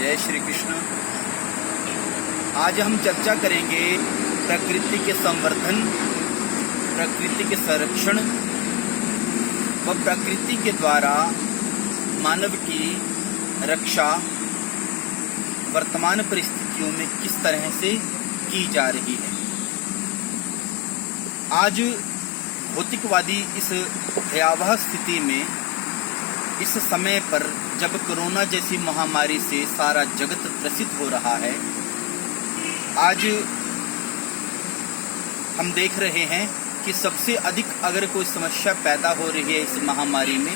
जय श्री कृष्ण। आज हम चर्चा करेंगे प्रकृति के संवर्धन, प्रकृति के संरक्षण व प्रकृति के द्वारा मानव की रक्षा वर्तमान परिस्थितियों में किस तरह से की जा रही है। आज भौतिकवादी इस भयावह स्थिति में, इस समय पर जब कोरोना जैसी महामारी से सारा जगत त्रसित हो रहा है, आज हम देख रहे हैं कि सबसे अधिक अगर कोई समस्या पैदा हो रही है इस महामारी में,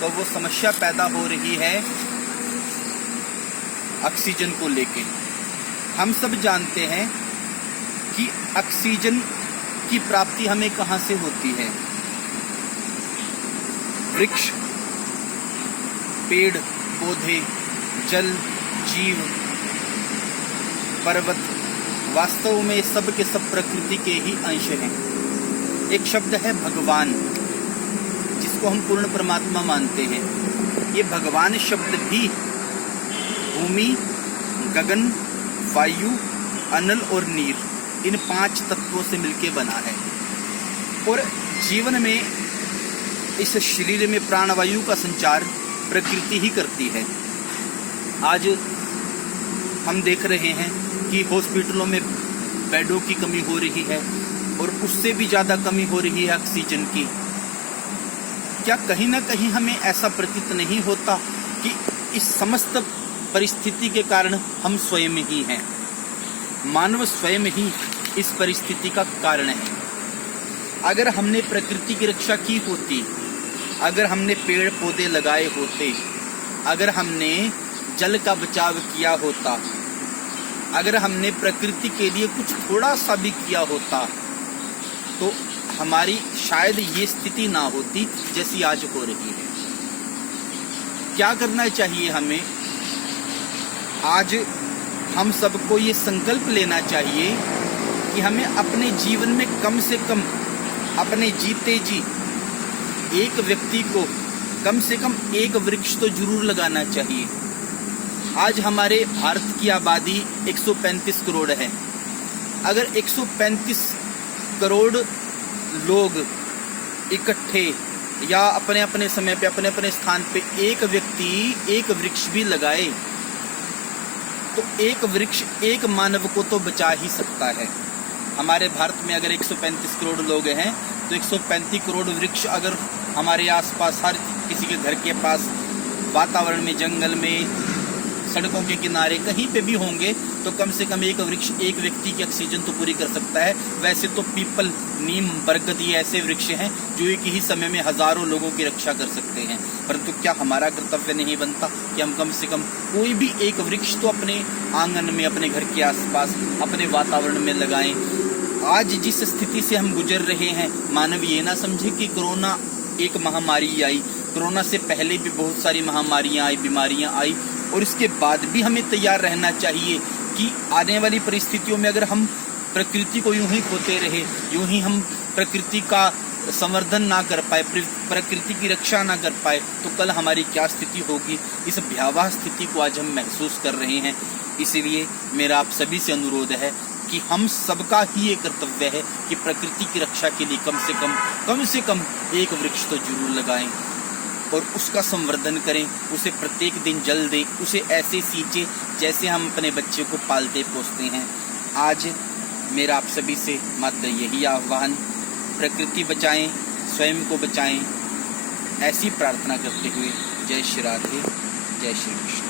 तो वो समस्या पैदा हो रही है ऑक्सीजन को लेके। हम सब जानते हैं कि ऑक्सीजन की प्राप्ति हमें कहाँ से होती है। वृक्ष, पेड़ पौधे, जल, जीव, पर्वत, वास्तव में सब के सब प्रकृति के ही अंश हैं। एक शब्द है भगवान, जिसको हम पूर्ण परमात्मा मानते हैं। ये भगवान शब्द भी भूमि, गगन, वायु, अनल और नीर, इन 5 तत्वों से मिलकर बना है। और जीवन में इस शरीर में प्राणवायु का संचार प्रकृति ही करती है। आज हम देख रहे हैं कि हॉस्पिटलों में बेडों की कमी हो रही है और उससे भी ज़्यादा कमी हो रही है ऑक्सीजन की। क्या कहीं ना कहीं हमें ऐसा प्रतीत नहीं होता कि इस समस्त परिस्थिति के कारण हम स्वयं ही हैं? मानव स्वयं ही इस परिस्थिति का कारण है। अगर हमने प्रकृति की रक्षा की होती, अगर हमने पेड़ पौधे लगाए होते, अगर हमने जल का बचाव किया होता, अगर हमने प्रकृति के लिए कुछ थोड़ा सा भी किया होता, तो हमारी शायद ये स्थिति ना होती जैसी आज हो रही है। क्या करना चाहिए हमें? आज हम सबको ये संकल्प लेना चाहिए कि हमें अपने जीवन में कम से कम, अपने जीते जी एक व्यक्ति को कम से कम 1 वृक्ष तो जरूर लगाना चाहिए। आज हमारे भारत की आबादी 135 करोड़ है। अगर 135 करोड़ लोग इकट्ठे या अपने अपने समय पे, अपने अपने स्थान पे एक व्यक्ति 1 वृक्ष भी लगाए, तो 1 वृक्ष 1 मानव को तो बचा ही सकता है। हमारे भारत में अगर 135 करोड़ लोग हैं, तो 135 करोड़ वृक्ष अगर हमारे आसपास हर किसी के घर के पास वातावरण में, जंगल में, सड़कों के किनारे कहीं पे भी होंगे, तो कम से कम 1 वृक्ष 1 व्यक्ति की ऑक्सीजन तो पूरी कर सकता है। वैसे तो पीपल, नीम, बरगद ये ऐसे वृक्ष हैं जो एक ही समय में हजारों लोगों की रक्षा कर सकते हैं। परंतु क्या हमारा कर्तव्य नहीं बनता कि हम कम से कम कोई भी 1 वृक्ष तो अपने आंगन में, अपने घर के आसपास, अपने वातावरण में लगाएं। आज जिस स्थिति से हम गुजर रहे हैं, मानव ये ना समझे कि कोरोना एक महामारी आई। कोरोना से पहले भी बहुत सारी महामारियां आई, बीमारियां आई, और इसके बाद भी हमें तैयार रहना चाहिए कि आने वाली परिस्थितियों में अगर हम प्रकृति को यूं ही खोते रहे, यूं ही हम प्रकृति का संवर्धन ना कर पाए, प्रकृति की रक्षा ना कर पाए, तो कल हमारी क्या स्थिति होगी। इस भयावह स्थिति को आज हम महसूस कर रहे हैं। इसीलिए मेरा आप सभी से अनुरोध है कि हम सबका ही ये कर्तव्य है कि प्रकृति की रक्षा के लिए कम से कम 1 वृक्ष तो जरूर लगाएं और उसका संवर्धन करें। उसे प्रत्येक दिन जल दें, उसे ऐसे सींचें जैसे हम अपने बच्चे को पालते पोसते हैं। आज मेरा आप सभी से मात्र यही आह्वान, प्रकृति बचाएं, स्वयं को बचाएं, ऐसी प्रार्थना करते हुए जय श्री राधे, जय श्री कृष्ण।